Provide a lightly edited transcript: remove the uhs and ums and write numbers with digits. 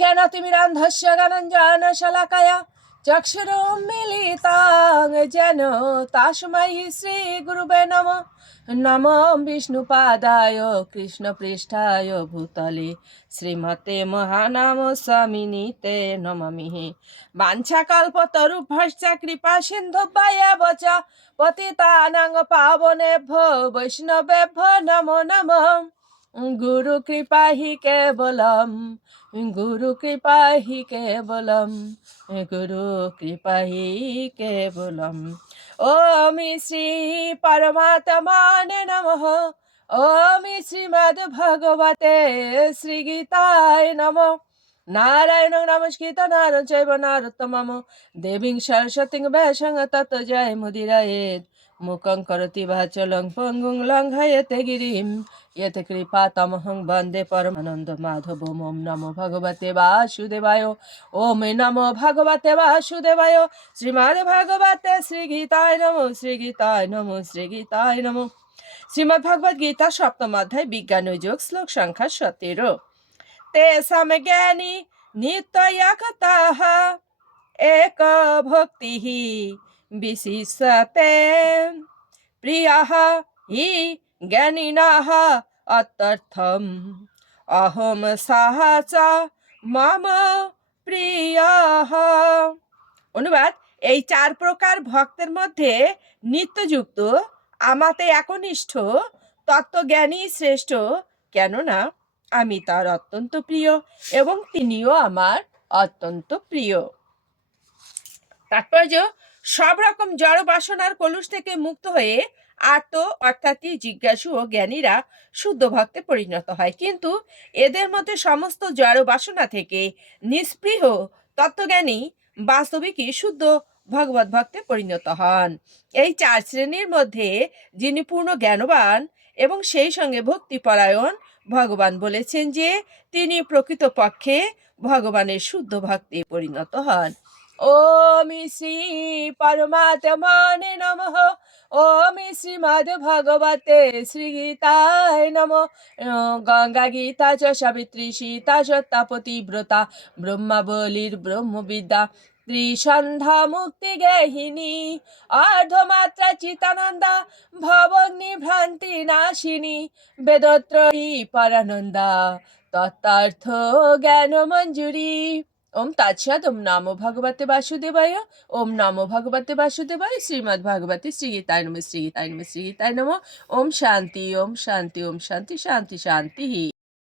জ্ঞানতিমিরান্ধস্য জ্ঞানঞ্জনশলাকয়া চক্ষুरुन्मीलितं যেন তস্मै শ্রী গুরুবে নমঃ। নমঃ বিষ্ণুপাদায় কৃষ্ণপৃষ্ঠায় ভূতলে শ্রীমতে মহানাম স্বামিনীতে নমামিহে। বাঞ্ছাকল্পতরুভ্যশ্চ কৃপা সিন্ধুভ্যেব চ পতিতানাং পাবনেভ্যো বৈষ্ণবেভ্যো নমো নমঃ। गुरु कृपा ही केवलम, गुरु कृपा ही केवलम, गुरु कृपा ही केवलम। ओम श्री परमात्मने नमः। ओम श्रीमद् भगवते श्री गीताय नमः। नारायण नमस्कृत नारं चैव नरोत्तमं देवीं सरस्वतीं व्यासं ततो जयमुदीरयेत्। मूकं करोति वाचालं पङ्गुं लङ्घयते गिरिं यत् कृपातमहं वन्दे परमानन्दमाधवम्। ॐ नमो भगवते वासुदेवाय। ॐ नमो भगवते वासुदेवाय। श्रीमद्भगवते श्रीगीताय नमो, श्रीगीताय नमो, श्रीगीताय नमो। श्रीमद्भगवद गीता सप्तम अध्याय विज्ञान योग श्लोक संख्या 17। तेषां ज्ञानी नित्ययकतः एक भक्तिः विशिष्यते प्रियः हि জ্ঞানিনः অত্যর্থম অহম সাহা চ মম প্রিয়ঃ। অনুবাদ: এই চার প্রকার ভক্তের মধ্যে নিত্যযুক্ত, আমাতে একনিষ্ঠ তত্ত্বজ্ঞানী শ্রেষ্ঠ, কেননা আমি তার অত্যন্ত প্রিয় এবং তিনিও আমার অত্যন্ত প্রিয়। তাৎপর্য: সব রকম জড় বাসনার কলুষ থেকে মুক্ত হয়ে আর্ত অর্থাৎ জিজ্ঞাসু ও জ্ঞানীরা শুদ্ধ ভক্তে পরিণত হয়, কিন্তু এদের মধ্যে সমস্ত জড় বাসনা থেকে নিস্পৃহ তত্ত্বজ্ঞানী বাস্তবিকই শুদ্ধ ভগবত ভক্তে পরিণত হন। এই চার শ্রেণীর মধ্যে যিনি পূর্ণ জ্ঞানবান এবং সেই সঙ্গে ভক্তিপরায়ণ, ভগবান বলেছেন যে তিনি প্রকৃতপক্ষে ভগবানের শুদ্ধ ভক্তে পরিণত হন। ওম শ্রী পরমাত্মনে নমঃ। ওম শ্রীমদ্ ভগবতে শ্রীগীতায় নমঃ। গঙ্গা গীতা চ সাবিত্রী সীতা সত্যাপতিব্রতা ব্রহ্মাবলীর ব্রহ্মবিদ্যা ত্রিসন্ধ্যা মুক্তি গেহিনী অর্ধমাত্রা চিতানন্দা ভবগ্নি ভ্রান্তি নাশিনী বেদত্রয়ী পরানন্দা তত্ত্বার্থ জ্ঞান মঞ্জুরি। ওম তৎসৎ। ওম নমো ভগবতে বাসুদেবায়। ওম নমো ভগবতে বাসুদেবায়। শ্রীমদ্ ভাগবতে শ্রীগীতায় নমঃ, শ্রীগীতায় নমঃ, শ্রীগীতায় নমঃ। ওম শান্তি, ওম শান্তি, ওম শান্তি, শান্তি শান্তি।